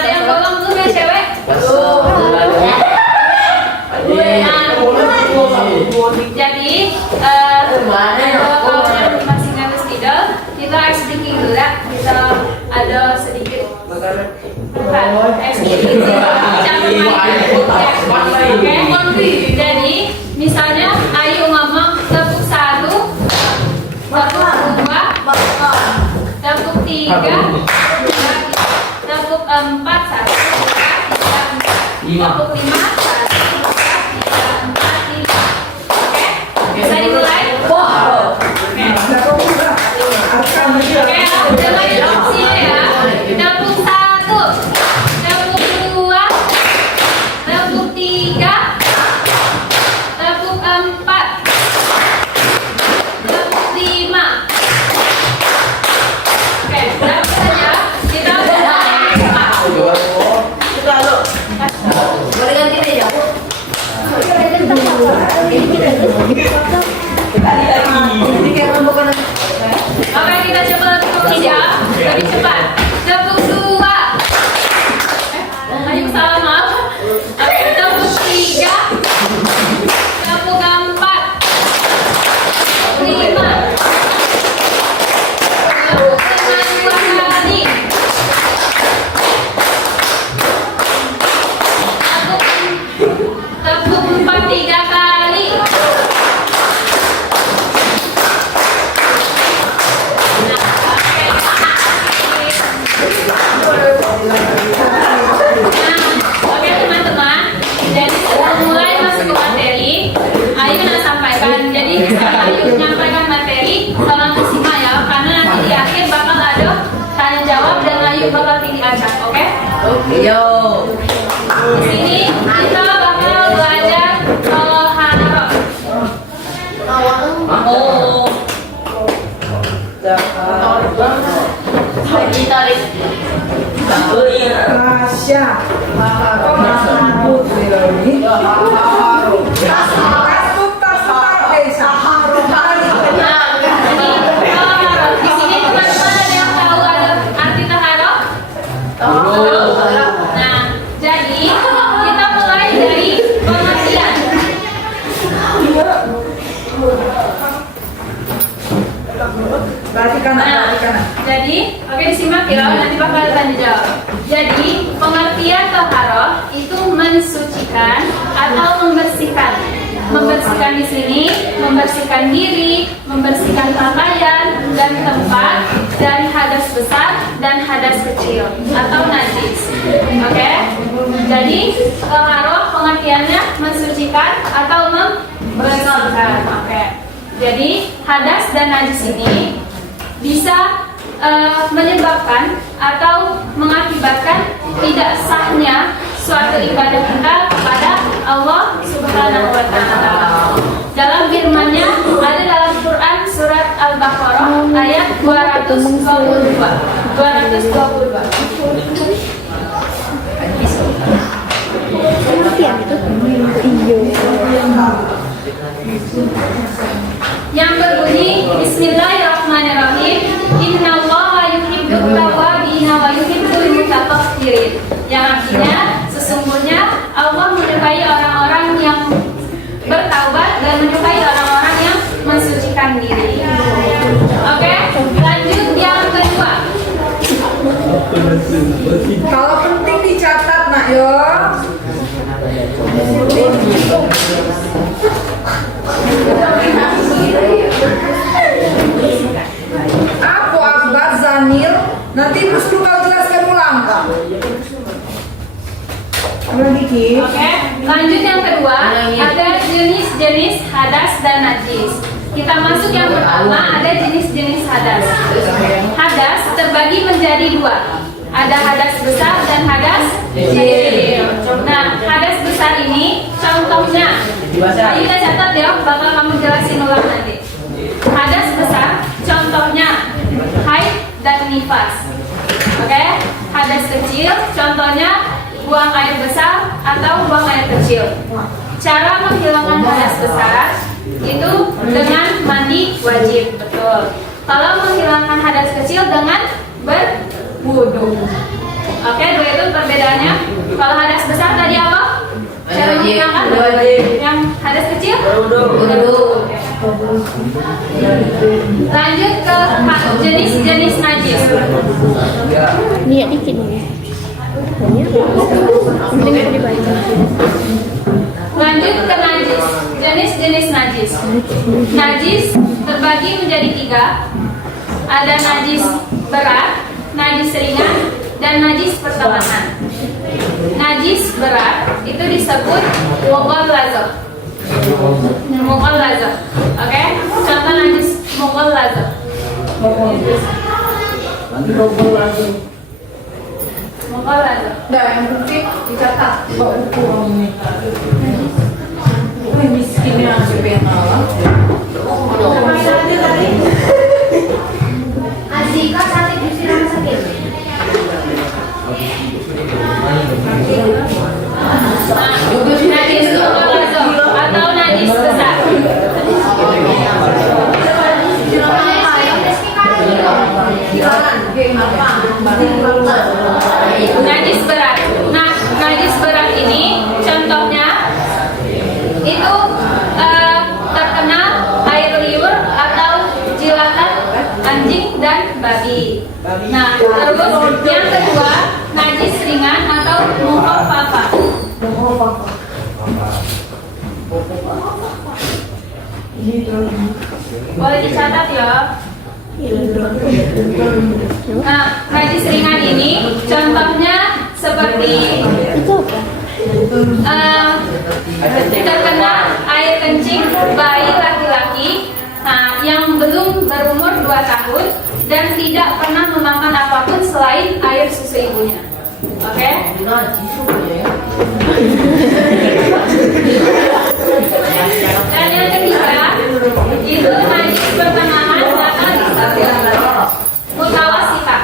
ada yang bolong belum ya cewek? Jadi kalau yang masih nggak tidak, kita ice breaking dulu ya. Kita ada sedikit Oke. Jadi misalnya Ayu ngomong tepuk 1, tepuk 2, tepuk 3, tepuk 4, 1, 2, 3, 4, 5, 1, 2, 3, 4, 5. Oke, bisa dimulai? Oke, udah banyak opsinya ya. Tepuk 1, tepuk 2, tepuk 3, tepuk 4, tepuk 5. Oke, berapa saja? Kita udah boleh ganti meja, Bu? Oke, kita coba tepuk 3 lebih cepat. Tepuk 2. Ayo salah, maaf. Oke, tepuk 3. Tepuk 4. 5. Tepuk 2 kali. Tepuk 4 3 kali. Oke teman-teman, jadi sebelum mulai masuk ke materi, Ayu nak sampaikan. Jadi setelah Ayu menyampaikan materi, tolong disimak ya, karena nanti di akhir bakal ada tanya jawab dan Ayu bakal pilih acak, oke? Yo. Di sini kita bakal belajar toharoh. Oh. Ditarik. Masya Di sini teman-teman ada yang tahu ada arti taharoh? Nah, jadi kita mulai dari pengertian. Jadi, oke disimak ya, nanti bakal tanya jawab. Jadi, pengertian taharoh itu mensucikan atau membersihkan. Membersihkan di sini, membersihkan diri, membersihkan pakaian dan tempat dari hadas besar dan hadas kecil atau najis. Oke? Jadi, taharoh pengertiannya mensucikan atau membersihkan. Oke. Jadi, hadas dan najis ini bisa menyebabkan atau mengakibatkan tidak sahnya suatu ibadah kita kepada Allah Subhanahu wa Ta'ala. Dalam firman-Nya ada dalam Quran surat Al-Baqarah ayat 222. Yang berbunyi Bismillahirrahmanirrahim. Innallaha yuhibbut tawwabina wa yuhibbul mutatahhirin. Yang artinya sesungguhnya Allah menyukai orang-orang yang bertaubat dan menyukai orang-orang yang mensucikan diri. Oke, lanjut yang kedua. Kalau penting dicatat nak yo. Apa Akbar Zanil? Nanti Pusku kau jelaskan ulang kak. Oke, lanjut yang kedua. Ada jenis-jenis hadas dan najis. Kita masuk yang pertama, ada jenis-jenis hadas. Hadas terbagi menjadi dua. Ada hadas besar dan hadas kecil. Nah, hadas besar ini contohnya. Ayo kita catat ya, bakal kamu jelasin ulang nanti. Hadas besar contohnya haid dan nifas. Oke, hadas kecil contohnya buang air besar atau buang air kecil. Cara menghilangkan hadas besar itu dengan mandi wajib, betul. Kalau menghilangkan hadas kecil dengan berwudu. Oke, dua itu perbedaannya. Kalau hadas besar tadi apa? Cara menggunakan yang hadas kecil? Wudu. Lanjut ke jenis-jenis najis. Lihat dikit nih. Penting dibaca. Lanjut ke najis. Jenis-jenis najis. Najis terbagi menjadi 3. Ada najis berat, najis ringan, dan najis pertengahan. Najis berat itu disebut mughallazah. Mughallazah. Oke? Contoh najis mughallazah. Mughallazah. Nah, yang penting dicatat bawa ukuran ini. Wih, miskinnya supaya ngalah. Azika sakit disiram sakit. Najis mughallazah atau najis besar. Najis berat. Nah, najis berat ini contohnya itu terkena air liur atau jilatan anjing dan babi. Nah, terus yang kedua najis ringan atau mukhafafah. Boleh dicatat ya. Nah, najis ringan ini contohnya seperti terkena air kencing bayi laki-laki yang belum berumur 2 tahun dan tidak pernah memakan apapun selain air susu ibunya. Oke? Dan yang ketiga itu najis pertengahan atau disebut mutawasitah.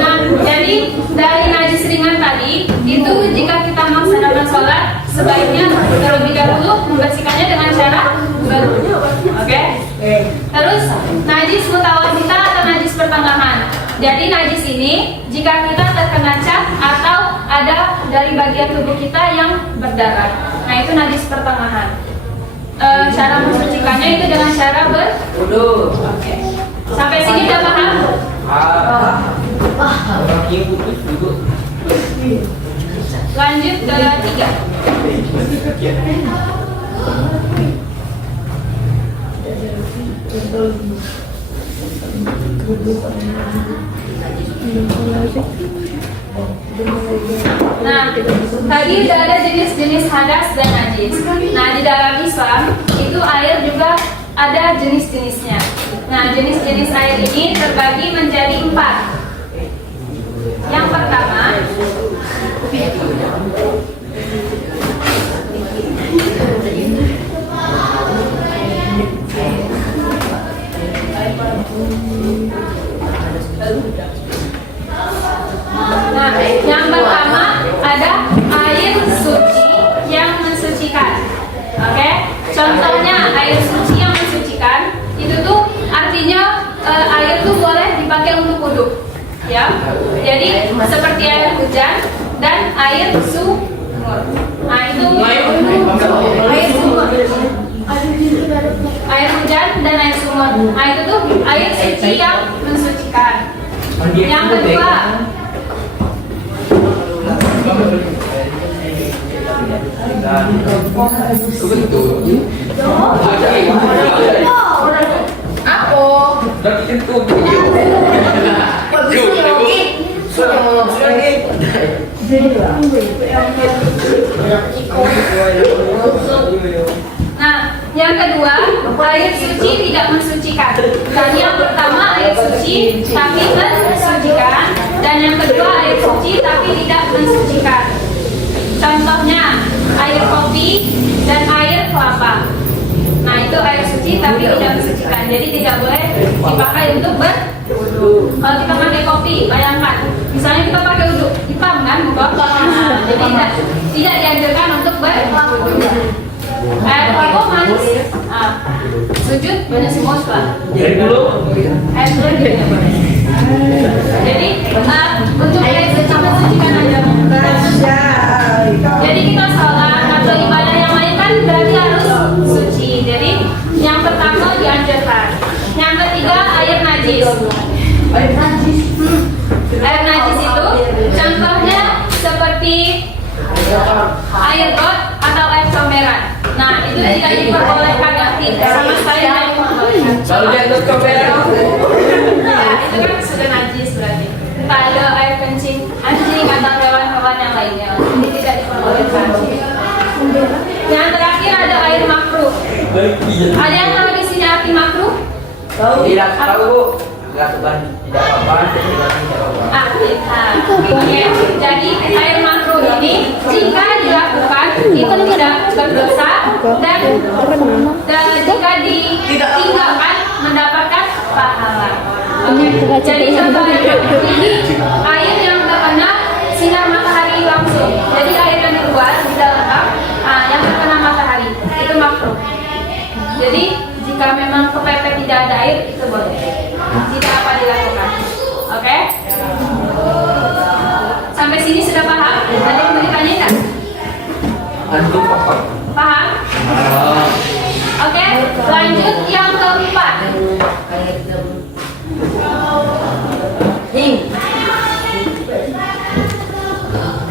Nah, jadi dari najis ringan tadi itu jika kita melaksanakan sholat sebaiknya terlebih dahulu membersihkannya dengan cara berwudu. Oke? Terus najis mutawasitah atau najis pertengahan. Jadi najis ini jika kita terkena cat atau ada dari bagian tubuh kita yang berdarah. Nah, itu najis pertengahan. Cara mensucikannya itu dengan cara berwudu. Oke. Sampai sini udah paham? Lanjut ke 3. Nah, tadi udah ada jenis-jenis hadas dan najis. Nah, di dalam Islam itu air juga ada jenis-jenisnya. Nah, jenis-jenis air ini terbagi menjadi 4. Yang pertama, ada air suci yang mensucikan. Oke? Contohnya air suci yang mensucikan itu tuh artinya air tuh boleh dipakai untuk wudhu. Ya. Jadi seperti air hujan dan air sumur. Nah, itu air sumur. Air hujan dan air sumur. Nah, itu tuh air suci yang mensucikan. Yang kedua, nah, yang kedua, air suci tidak mensucikan. Dan yang pertama air suci tapi mensucikan, dan yang kedua air suci tapi tidak mensucikan. Contohnya air kopi dan air kelapa. Nah itu air suci tapi tidak mensucikan, jadi tidak boleh dipakai untuk berwudu. Kalau kita pakai kopi, bayangkan, misalnya kita pakai wudu, hitam kan, nah, jadi tidak dianjurkan untuk berwudu. Air kelapa manis, sujud banyak semua setelah. Air telur juga boleh. Jadi untuk air suci mensucikan aja. Jadi kita sholat atau ibadah yang lain kan berarti harus suci. Jadi yang pertama dianjurkan. Yang ketiga air najis. Air najis itu contohnya seperti air got atau air comberan. Nah itu tidak diperbolehkan ganti sama sekali tidak diperbolehkan. Kalau dia ikut comberan, Ya itu kan sudah najis berarti. Tak ada air kencing anjing atau hewan-hewan yang lainnya. Ini tidak diperbolehkan. Yang terakhir ada air makruh. Ada yang tahu di sini arti makruh? tidak tahu, tidak apa-apa, tidak apa-apa. Oke. Jadi air makruh ini jika dilakukan itu tidak berdosa dan jika ditinggalkan mendapatkan pahala. Oke. Jadi contoh air makruh ini air yang terkena sinar matahari langsung. Jadi air yang keluar di dalam yang terkena matahari itu makruh. Jadi jika memang kepepet tidak ada air itu boleh. Tidak apa dilakukan. Oke? Sampai sini sudah paham? Ada yang mau ditanya nggak? Antum apa? Paham? Oke, lanjut yang keempat.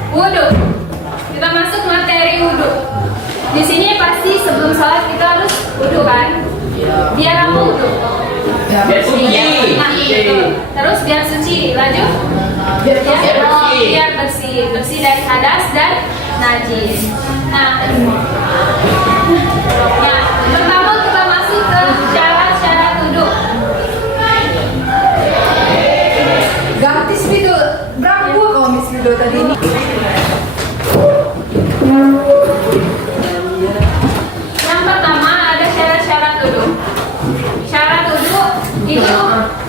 Wudhu. Kita masuk materi wudhu. Di sini pasti sebelum sholat kita harus wudhu kan? Biar apa wudhu? Biar suci. Nah, itu. Terus biar suci. Lanjut. Biar bersih. Bersih dari hadas dan najis. Nah, pertama kita masuk ke syarat-syarat wudhu. Ganti spidol. Berapa kau spidol tadi ini? Yang pertama ada syarat-syarat wudhu. Syarat wudhu itu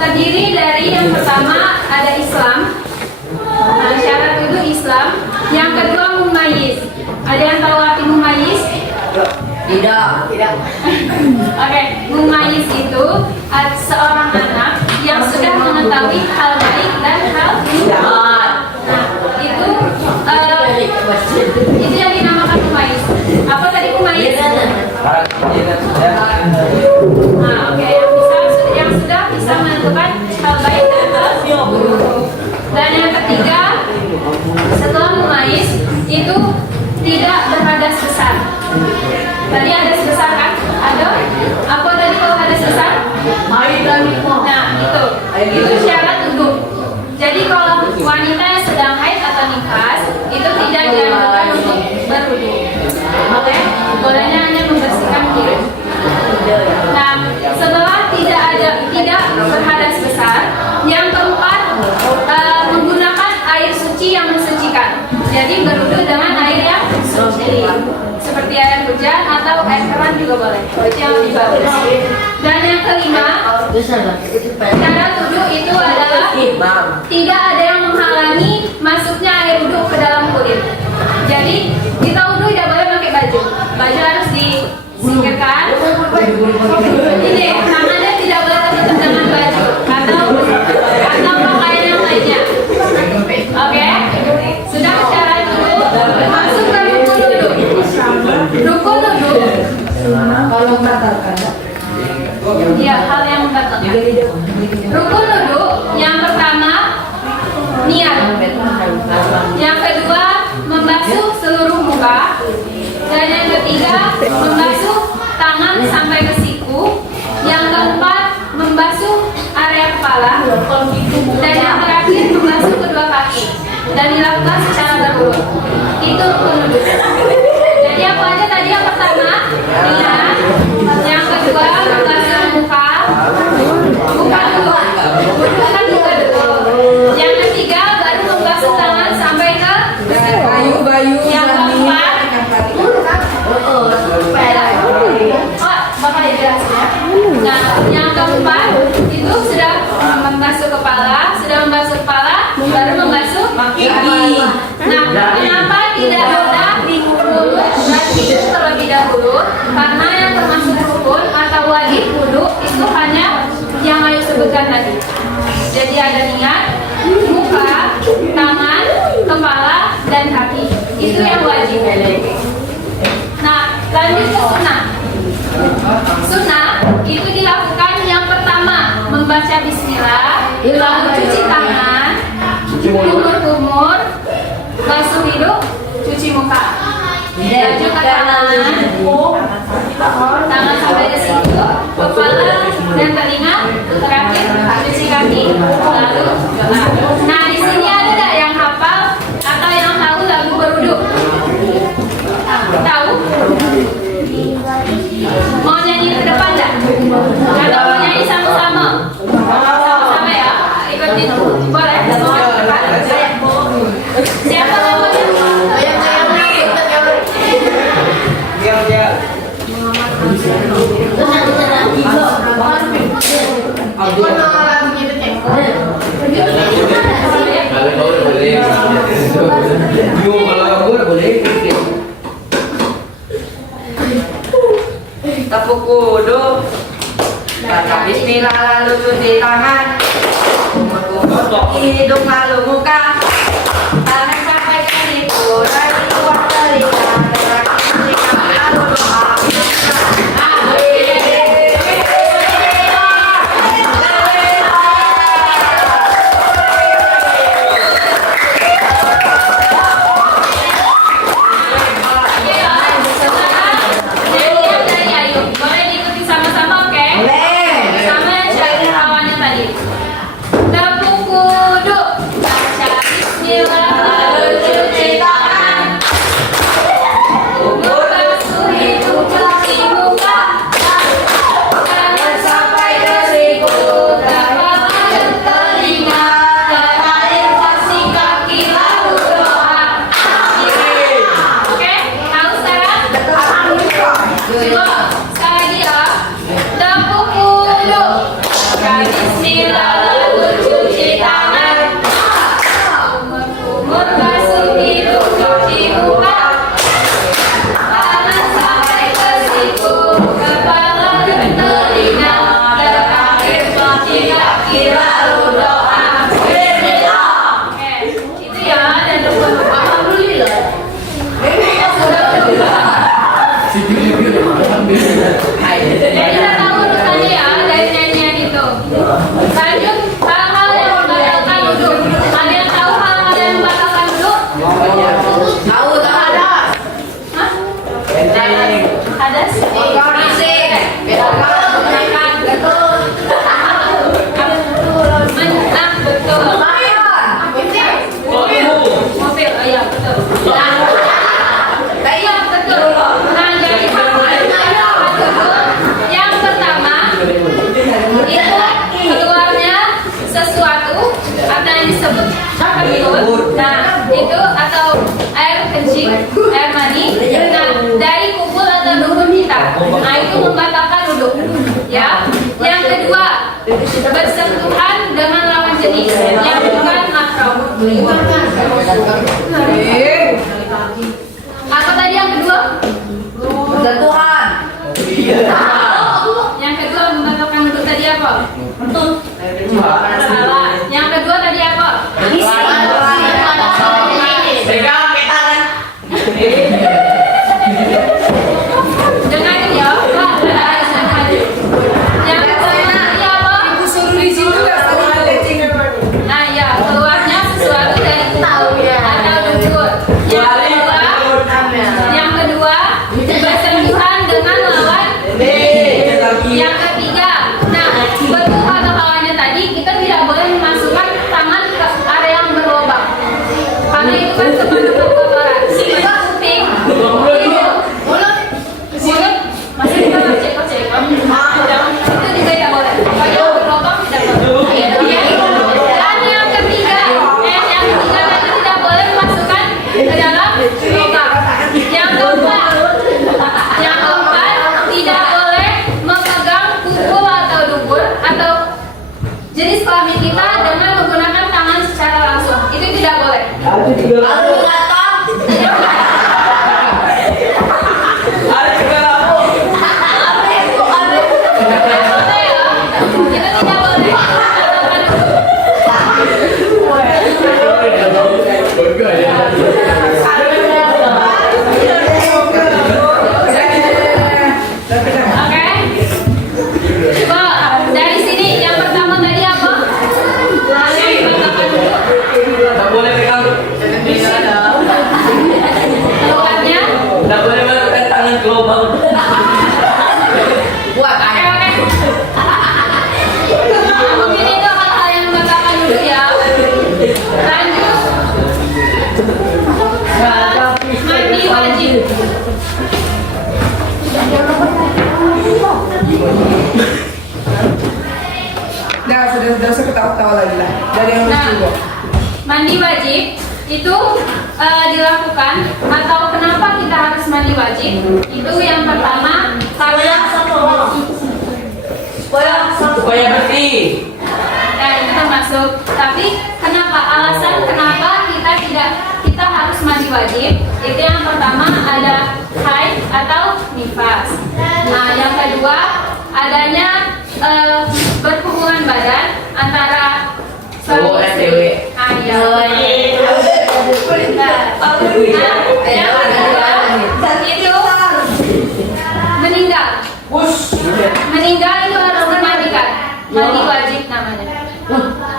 terdiri dari yang pertama ada Islam. Nah, syarat wudhu Islam. Yang kedua mumayyiz. Ada yang tahu arti mumayyiz? Tidak. Oke, mumayyiz itu seorang anak yang sudah mengetahui hal baik dan hal buruk. Nah, itu yang dinamakan mumayyiz. Apa tadi mumayyiz? Nah, oke, yang sudah bisa menentukan hal baik dan hal buruk. Dan yang ketiga, setelah mumayyiz itu tidak berhadas besar. Tadi hadas besar kan? Ada? Apa tadi kalau hadas besar? Nah, itu syarat wudhu. Jadi kalau wanita yang sedang haid atau nifas itu tidak dianjurkan untuk berwudhu. Oke? Bolehnya hanya membersihkan diri. Nah, setelah tidak berhadas besar, yang keempat menggunakan air suci yang mensucikan. Jadi berwudhu dengan air yang suci, seperti air hujan atau air keran juga boleh. Itu yang lebih bagus. Dan yang kelima, syarat wudhu itu adalah tidak ada yang menghalangi masuknya air wudhu ke dalam kulit. Jadi kita wudhu tidak boleh pakai baju. Baju harus disingkirkan. Ini tangannya tidak boleh tertutup dengan baju atau pakaian yang lainnya. Oke? Sudah syarat wudhu. Masuk ke rukun wudhu. Rukun wudhu. Kalau membatalkan. Ya, hal yang membatalkan. Rukun wudhu yang pertama niat. Yang kedua membasuh seluruh muka. Dan yang ketiga membasuh tangan sampai ke siku. Yang keempat membasuh area kepala. Dan yang terakhir membasuh kedua kaki. Dan dilakukan secara berurut. Itu rukun wudhu. Jadi apa aja tadi? Yang pertama niat. Yang kedua membasuh muka. Bukan dulu. Bukan muka dulu. Yang ketiga baru membasuh tangan sampai ke siku. Bayu, Yang keempat sebutkan tadi. Jadi ada niat, muka, tangan, kepala, dan kaki. Itu yang wajib. Nah, lanjut ke sunnah. Sunnah itu dilakukan yang pertama membaca bismillah, lalu cuci tangan, kumur-kumur, basuh hidung, cuci muka. Baju ke tangan sampai ke situ, kepala dan telinga, terakhir cuci kaki, lalu doa. Nah, di sini ada nggak yang hafal atau yang tahu lagu berwudu? Tahu? Mau nyanyi ke depan nggak? Atau mau nyanyi sama-sama? Sama-sama ya, ikutin. Boleh? Mau ke depan? Siapa namanya? Tepuk kudu, baca bismillah lalu cuci tangan, kumur-kumur hidung lalu muka, tangan sampai ke siku dari luar telinga, terakhir cuci kaki lalu doa. Boleh diikuti sama-sama, oke? Sama cari lawannya tadi. Tepuk kudu, baca bismillah lalu cuci tangan, kumur basuh hidung, cuci muka, tangan sampai ke siku, kepala dan telinga, terakhir cuci kaki lalu doa. Oke, tahu sekarang? Coba sekali lagi ya. Tepuk kudu, baca bismillah lalu cuci tangan, kumur basuh hidung, cuci muka, tangan sampai ke siku, kepala dan telinga, terakhir cuci kaki lalu doa. Oke, itu ya, dan alhamdulillah. Jadi kita tahu urutannya ya dari nyanyian itu. Lanjut hal-hal yang membatalkan wudhu. Ada yang tahu hal-hal yang membatalkan wudhu? Tahu tak ada? Hah? Hadas? Betul. Mobil, oh iya betul. Iya betul. Nah, jadi yang pertama itu keluarnya sesuatu atau yang disebut kentut. Nah, itu atau air kencing, air mani. Nah, dari kumpul atau dubur kita. Nah, itu membatalkan wudhu. Ya. Yang kedua, bersentuhan dengan lawan jenis yang bukan mahram. Apa tadi yang kedua? Bersentuhan. Yang kedua membatalkan wudhu tadi apa? Salah. Yang kedua tadi apa? Dengarin ya. Yang kedua tadi apa? Ibu suruh di situ nggak setengah lecing. Nah ya, keluarnya sesuatu dari atau dubur. Yang kedua bersentuhan dengan lawan udah usah ketawa-ketawa lagi lah. Dari yang Nah, lucu kok. mandi wajib itu dilakukan atau kenapa kita harus mandi wajib? Itu yang pertama karena Supaya bersih. ya itu termasuk. Tapi kenapa alasan kenapa kita harus mandi wajib? Itu yang pertama ada haid atau nifas. Nah, yang kedua adanya berhubungan badan antara Cowok dan cewek. Ah, iya. Yang kedua itu meninggal. Meninggal itu harus dimandikan. Mandi wajib namanya.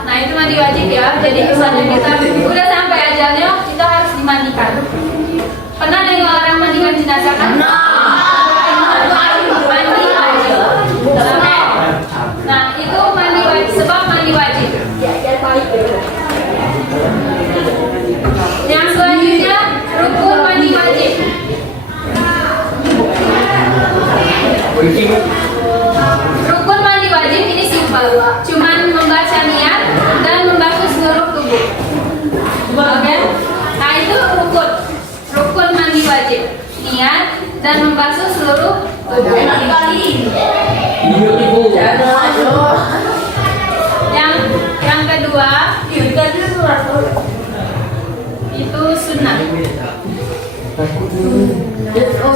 Nah, itu mandi wajib ya. Jadi misalnya kita udah sampai ajalnya, kita harus dimandikan. Pernah nengok orang mandikan jenazah kan? Mandi wajib. Oke. Nah, itu mandi wajib, sebab mandi wajib. Yang selanjutnya rukun mandi wajib. Rukun mandi wajib ini simpel, cuman membaca niat dan membasuh seluruh tubuh. Oke? Nah, itu rukun mandi wajib, niat dan membasuh seluruh tubuh. Yang kedua itu sunnah.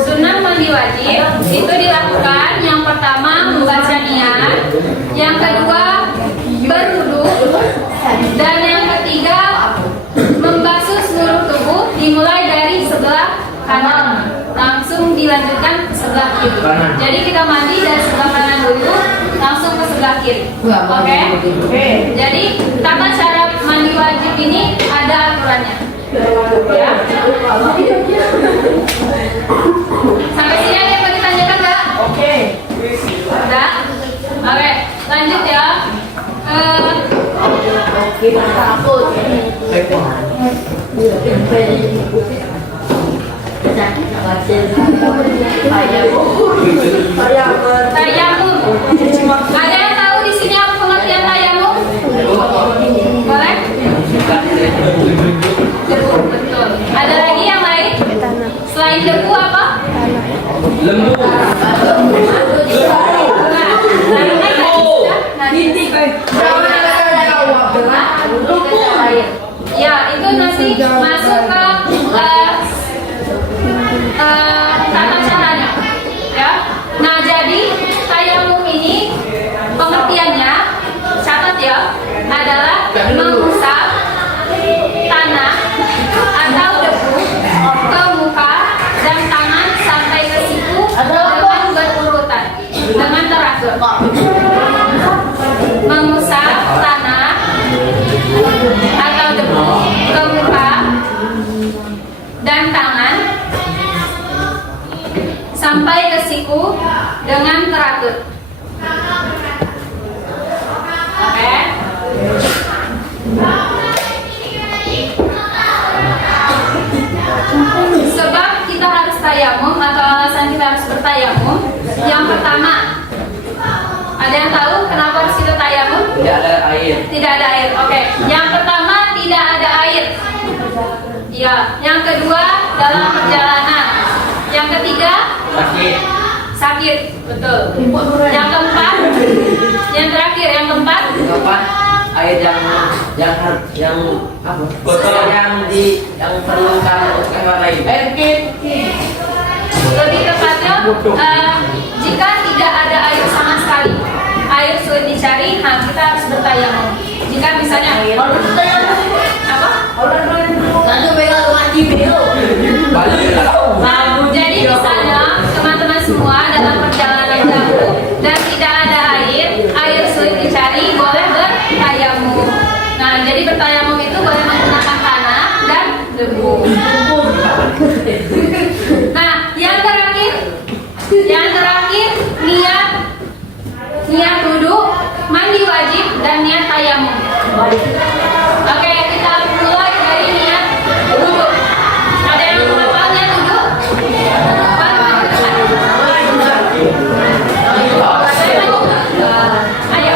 Sunnah mandi wajib itu dilakukan yang pertama membaca niat, yang kedua berwudu, dan yang ketiga membasuh seluruh tubuh dimulai dari sebelah kanan langsung dilanjutkan ke sebelah kiri. Jadi kita mandi dari sebelah kanan dulu langsung ke sebelah kiri. Oke? Jadi tata cara mandi wajib ini ada aturannya. Ya. Sampai sini ada yang mau ditanyakan nggak? Oke. Udah? Oke, lanjut ya. Tayamum. Ada yang tahu di sini apa pengertian tayamum? Boleh? Debu, betul. Ada lagi yang lain? Selain debu apa? Lembu. Ya, itu nanti masuk ke tata caranya. Ya. Nah, jadi tayamum ini pengertiannya, catat ya, adalah mengusap tanah atau debu ke muka dan tangan sampai ke siku dengan berurutan, dengan teratur. Mengusap tanah atau debu ke muka dan tangan sampai ke siku dengan teratur. Oke. Sebab kita harus tayamum atau alasan kita harus bertayamum. Yang pertama, ada yang tahu kenapa harus kita tayamum? Tidak ada air. Tidak ada air. Oke. Yang pertama, tidak ada air. Ya. Yang kedua, dalam perjalanan. Yang ketiga, sakit. Betul. Yang keempat, yang terakhir, yang keempat, Kapan air yang apa? Botol yang perlukan untuk hewan lain. lebih tepatnya jika tidak ada air sama sekali, air sulit dicari, nah kita harus bertayamum. Jika misalnya apa? Jadi misalnya teman-teman semua dalam perjalanan jauh dan tidak ada air sulit dicari, boleh bertayamum. Nah, jadi bertayamum itu boleh menggunakan tanah dan debu. Nah, yang terakhir niat wudu, mandi wajib dan niat tayamum. Oke, kita mulai dari niat wudu. Ada yang menghafal niat wudu? Ayo.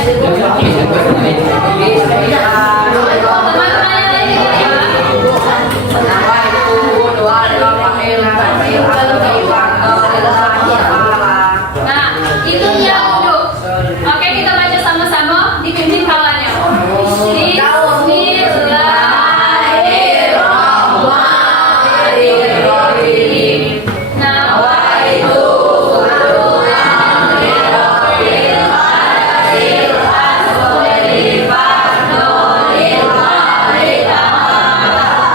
Nah, itu yang duduk. Oke, kita baca sama-sama dipimpin kawannya. Bismillahirrahmanirrahim. Nawaitu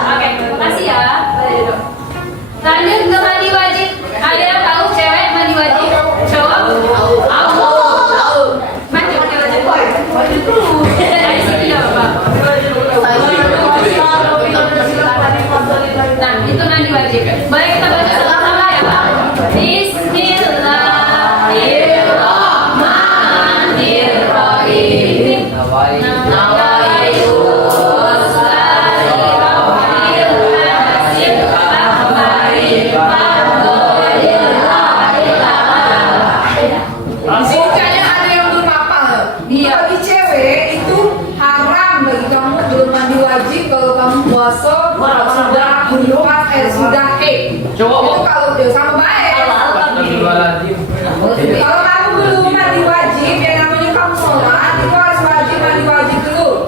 Oke, terima kasih ya. Lanjut ke mandi wajib. Ada yang tahu cewek mandi wajib? Cowok? Mandi wajib. Dari sini ya, Pak. Nah, itu mandi wajib. Boleh kita baca sama-sama ya, Pak? Bismillahirrahmanirrahim. Nawaitu Bukannya ada yang belum hafal. Bagi cewek itu haram bagi kamu belum mandi wajib kalau kamu puasa sudah Coba, itu kalau dia sama baik. Kalau kamu belum mandi wajib, yang namanya kamu sholat itu harus wajib mandi wajib dulu.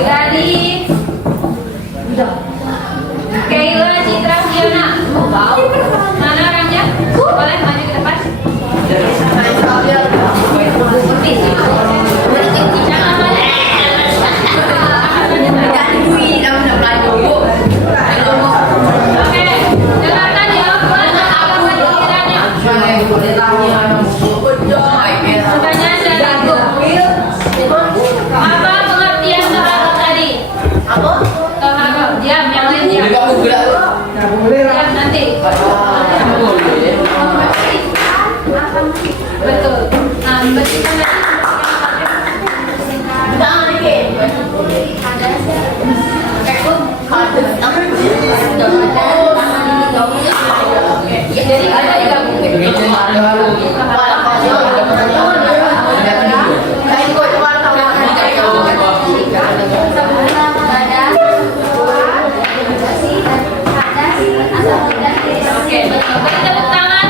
Dari Kayla Citra Fiona. Mana orangnya? Boleh maju ke depan. Oke, dengarkan jawaban apa pikirannya. Pertanyaan dariku. Apa pengertian toharoh tadi? Toharoh, diam, yang lain diam. Diam nanti. Betul. Nah, bersihkan jadi ada digabung. Oke, betul. Beri tepuk tangan.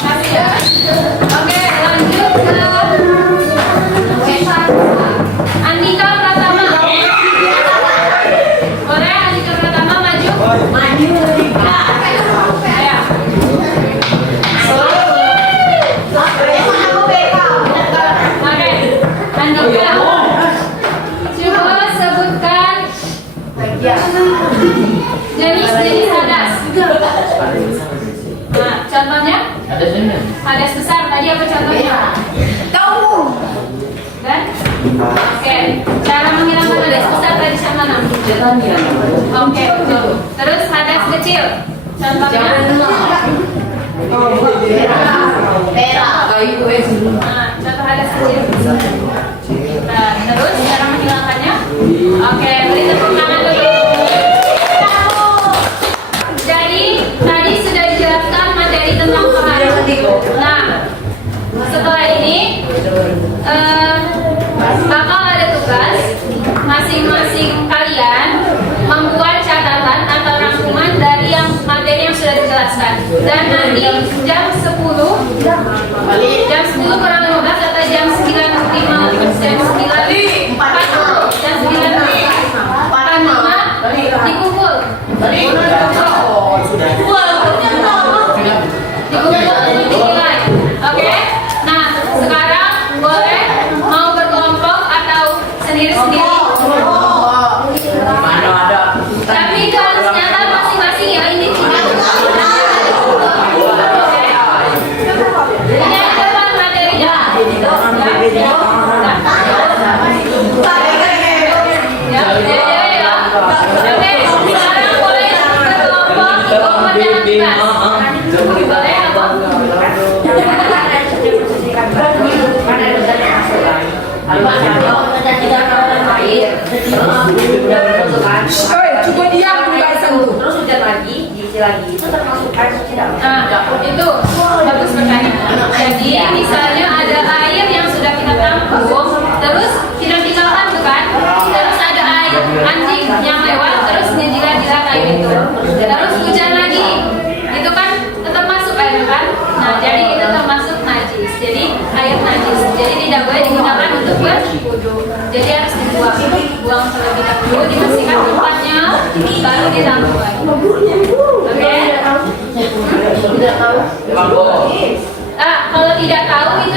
Kasih ya. Oke, lanjut ke Andika Pratama. Boleh Andika Pratama maju? Ayo. Oke, Andika. Coba sebutkan jenis-jenis hadas. Nah, contohnya? Hadas besar. Tadi apa contohnya? Dan? Oke. Cara menghilangkan hadas besar tadi sama mana? Oke, betul. Terus hadas kecil. Contohnya? Nah, contoh hadas kecil. Nah, terus cara menghilangkannya? Oke, beri tepuk tangan dulu. Jadi tadi sudah dijelaskan materi tentang toharoh. Nah, setelah ini bakal ada tugas masing-masing kalian membuat catatan atau rangkuman dari yang materi yang sudah dijelaskan. Dan nanti jam 10 kurang 15 atau jam 9.45 jam 9.40 jam 9.45 dikumpul. Dikumpul untuk dinilai. Oke? Nah, sekarang boleh mau berkelompok atau sendiri-sendiri. Tapi itu harus nyata masing-masing ya, ini tidak. Ini yang depan materinya. Oke, sekarang boleh berkelompok di kelompok boleh apa? Coba diam nggak sentuh. Terus hujan lagi, diisi lagi, itu termasuk air suci dalam. Nah, itu bagus pertanyaan. Jadi misalnya ada air yang sudah kita tampung, terus kita tinggalkan tuh kan, terus ada air anjing yang lewat, terus menjilat-jilat air itu, terus hujan lagi, itu kan tetap masuk air kan? Nah, jadi itu termasuk najis. Jadi air najis. Jadi tidak boleh digunakan untuk berwudu. Jadi harus buang terlebih dahulu, dibersihkan tempatnya, baru ditampung lagi. Oke? Kalau tidak tahu itu